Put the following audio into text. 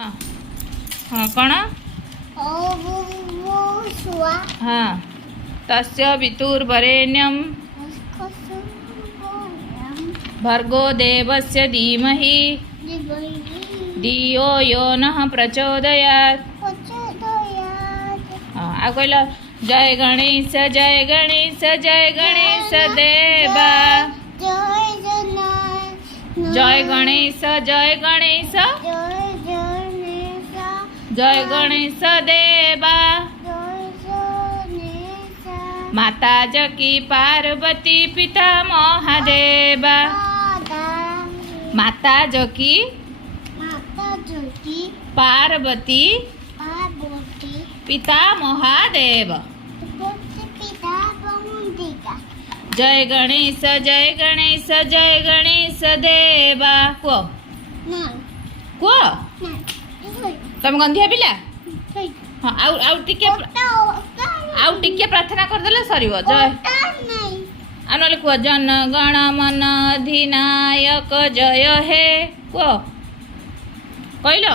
हाँ हाँ कौन हाँ तस्य वितुर्वरेण्यं भर्गो देवस्य धीमहि धियो यो नः प्रचोदयात्। हाँ आ कहला जय गणेश जय गणेश जय गणेश देवा जय गणेश जय गणेश जय गणेश देवा माता जकी पार्वती पिता महादेवा माता जकी पार्वती पिता महादेव जय गणेश जय गणेश जय गणेश देवा को तुम गंधिया पिला हाँ आउ टिके प्रार्थना करदेले सरीब जय आ नले कुह जन गण मन अधिनायक जय हे कुह कहलो